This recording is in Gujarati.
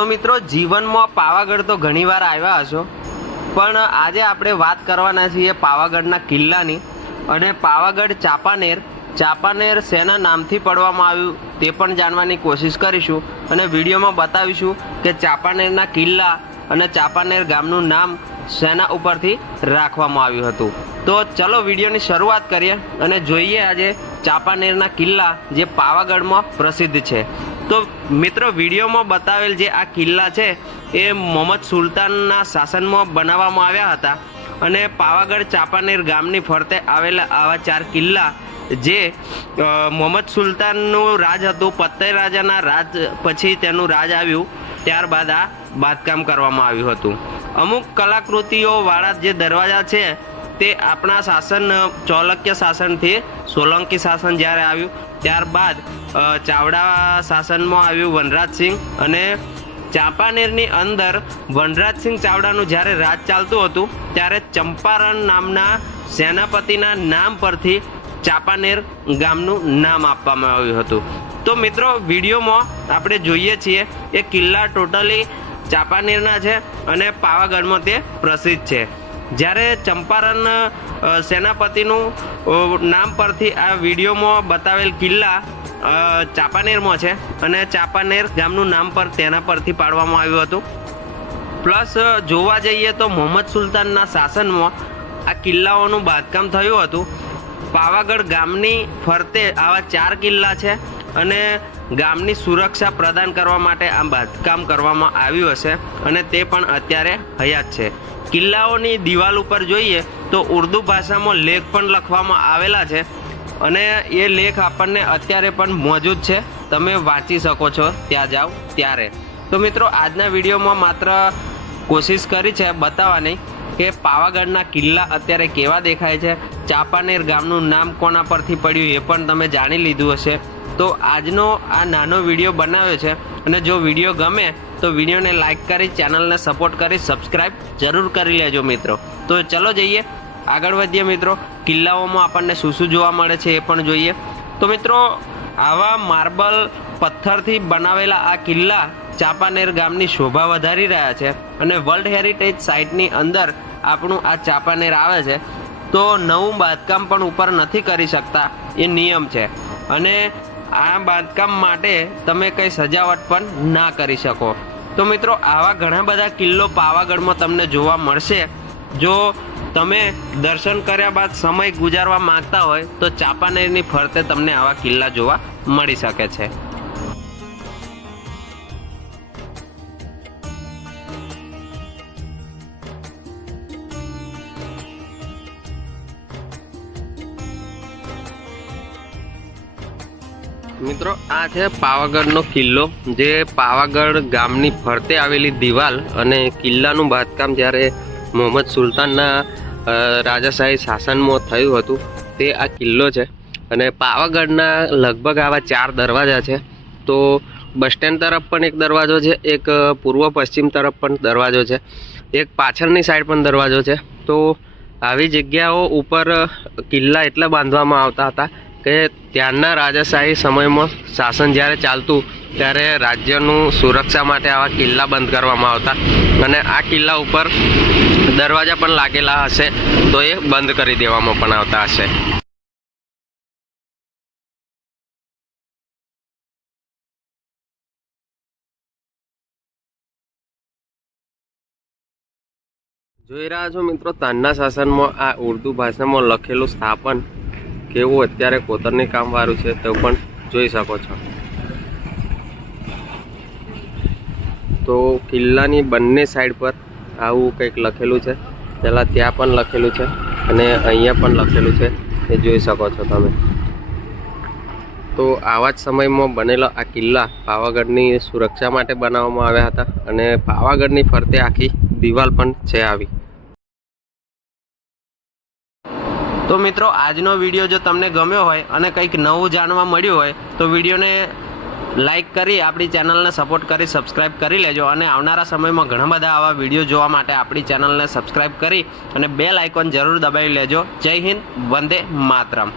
તો મિત્રો, જીવનમાં પાવાગઢ તો ઘણીવાર આવ્યા હશો. પણ આજે આપણે વાત કરવાના છીએ પાવાગઢના કિલ્લાની. અને પાવાગઢ ચાપાનેર ચાપાનેર શેના નામથી પડવામાં આવ્યું તે પણ જાણવાની કોશિશ કરીશું. અને વિડીયોમાં બતાવીશું કે ચાપાનેરના કિલ્લા અને ચાપાનેર ગામનું નામ શેના ઉપરથી રાખવામાં આવ્યું હતું. તો ચલો વિડીયોની શરૂઆત કરીએ અને જોઈએ આજે ચાપાનેરના કિલ્લા જે પાવાગઢમાં પ્રસિદ્ધ છે. તો મિત્રો, વિડીયોમાં બતાવેલ જે આ કિલ્લા છે, એ મોહમ્મદ સુલતાનના શાસનમાં બનાવવામાં આવ્યા હતા. અને પાવાગઢ ચાપાનેર ગામની ફરતે આવેલા આવા ચાર કિલ્લા, જે મોહમ્મદ સુલતાનનું રાજ હતું પત્તય રાજાના રાજ પછી તેનું રાજ આવ્યું, ત્યારબાદ આ બાંધકામ કરવામાં આવ્યું હતું. અમુક કલાકૃતિઓ વાળા જે દરવાજા છે તે આપણા શાસન, ચૌલક્ય શાસનથી સોલંકી શાસન જ્યારે આવ્યું, ત્યારબાદ ચાવડા શાસનમાં આવ્યું વનરાજસિંહ અને ચાંપાનેરની અંદર વનરાજસિંહ ચાવડાનું જ્યારે રાજ ચાલતું હતું, ત્યારે ચંપારણ નામના સેનાપતિના નામ પરથી ચાંપાનેર ગામનું નામ આપવામાં આવ્યું હતું. તો મિત્રો, વિડીયોમાં આપણે જોઈએ છીએ એ કિલ્લા ટોટલી ચાંપાનેરના છે અને પાવાગઢમાં તે પ્રસિદ્ધ છે. જ્યારે ચંપારણ સેનાપતિનું નામ પરથી આ વિડીયોમાં બતાવેલ કિલ્લા ચાપાનેરમાં છે અને ચાંપાનેર ગામનું નામ પર તેના પરથી પાડવામાં આવ્યું હતું. પ્લસ જોવા જઈએ તો મોહમ્મદ સુલતાનના શાસનમાં આ કિલ્લાઓનું બાંધકામ થયું હતું. પાવાગઢ ગામની ફરતે આવા ચાર કિલ્લા છે અને ગામની સુરક્ષા પ્રદાન કરવા માટે આ બાંધકામ કરવામાં આવ્યું હશે અને તે પણ અત્યારે હયાત છે. કિલ્લાઓની દિવાલ ઉપર જોઈએ તો ઉર્દુ ભાષામાં લેખ પણ લખવામાં આવેલા છે અને એ લેખ આપણને અત્યારે પણ મોજૂદ છે. તમે વાંચી શકો છો. ત્યાં જાઓ ત્યારે. તો મિત્રો, આજના વિડીયોમાં માત્ર કોશિશ કરી છે બતાવવાની કે પાવાગઢના કિલ્લા અત્યારે કેવા દેખાય છે? ચાંપાનેર ગામનું નામ કોના પરથી પડ્યું એ પણ તમે જાણી લીધું હશે. તો આજનો આ નાનો વીડિયો બનાવ્યો છે અને જો વીડિયો ગમે તો વિડીયોને લાઈક કરી, ચેનલને સપોર્ટ કરી સબસ્ક્રાઈબ જરૂર કરી લેજો મિત્રો. તો ચલો જઈએ. આગળ વધીએ મિત્રો. કિલ્લાઓમાં આપણને શું શું જોવા મળે છે એ પણ જોઈએ. તો મિત્રો, આવા માર્બલ પથ્થરથી બનાવેલા આ કિલ્લા ચાંપાનેર ગામની શોભા વધારી રહ્યા છે અને વર્લ્ડ હેરિટેજ સાઇટની અંદર આપણું આ ચાંપાનેર આવે છે, તો નવું બાંધકામ પણ ઉપર નથી કરી શકતા. એ નિયમ છે. અને આ બાંધકામ માટે તમે કંઈ સજાવટ પણ ના કરી શકો. તો મિત્રો, આવા ઘણા બધા કિલ્લો પાવાગઢમાં તમને જોવા મળશે. જો તમે દર્શન કર્યા બાદ સમય ગુજારવા માંગતા હોય, તો ચાંપાનેરની ફરતે તમને આવા કિલ્લા જોવા મળી શકે છે. મિત્રો, આ છે પાવાગઢનો કિલ્લો. જે પાવાગઢ ગામની ફરતે આવેલી દિવાલ અને કિલ્લાનું બાંધકામ જ્યારે મોહમ્મદ સુલતાનના રાજાશાહી શાસનમાં થયું હતું, તે આ કિલ્લો છે. અને પાવાગઢના લગભગ આવા ચાર દરવાજા છે. તો બસ સ્ટેન્ડ તરફ પણ એક દરવાજો છે, એક પૂર્વ પશ્ચિમ તરફ પણ દરવાજો છે, એક પાછળની સાઈડ પણ દરવાજો છે. તો આવી જગ્યાઓ ઉપર કિલ્લા એટલા બાંધવામાં આવતા હતા કે ત્યારના રાજાશાહી સમયમાં શાસન જ્યારે ચાલતું, ત્યારે રાજ્યનું સુરક્ષા માટે આવા કિલ્લા બંધ કરવામાં આવતા અને આ કિલ્લા ઉપર દરવાજા પણ લાગેલા હશે, તો એ બંધ કરી દેવામાં પણ આવતા હશે. જોઈ રહ્યા છો મિત્રો તાનના શાસનમાં આ ઉર્દુ ભાષામાં લખેલું સ્થાપન કેવું અત્યારે કોતરની કામ વાળું છે તે પણ જોઈ શકો છો. તો કિલ્લાની બંને સાઈડ પર આવું કંઈક લખેલું છે. પહેલાં ત્યાં પણ લખેલું છે અને અહીંયા પણ લખેલું છે. એ જોઈ શકો છો તમે. તો આવા જ સમયમાં બનેલા આ કિલ્લા પાવાગઢની સુરક્ષા માટે બનાવવામાં આવ્યા હતા અને પાવાગઢની ફરતે આખી દિવાલ પણ છે આવી. તો મિત્રો, આજનો વીડિયો જો તમને ગમ્યો હોય અને કંઈક નવું જાણવા મળ્યું હોય, તો વિડીયોને લાઇક કરી, આપણી ચેનલને સપોર્ટ કરી, સબસ્ક્રાઇબ કરી લેજો અને આવનારા સમયમાં ઘણા બધા આવા વીડિયો જોવા માટે આપણી ચેનલને સબસ્ક્રાઇબ કરી અને બેલ આઇકોન જરૂર દબાવી લેજો. જય હિન્દ, વંદે માતરમ.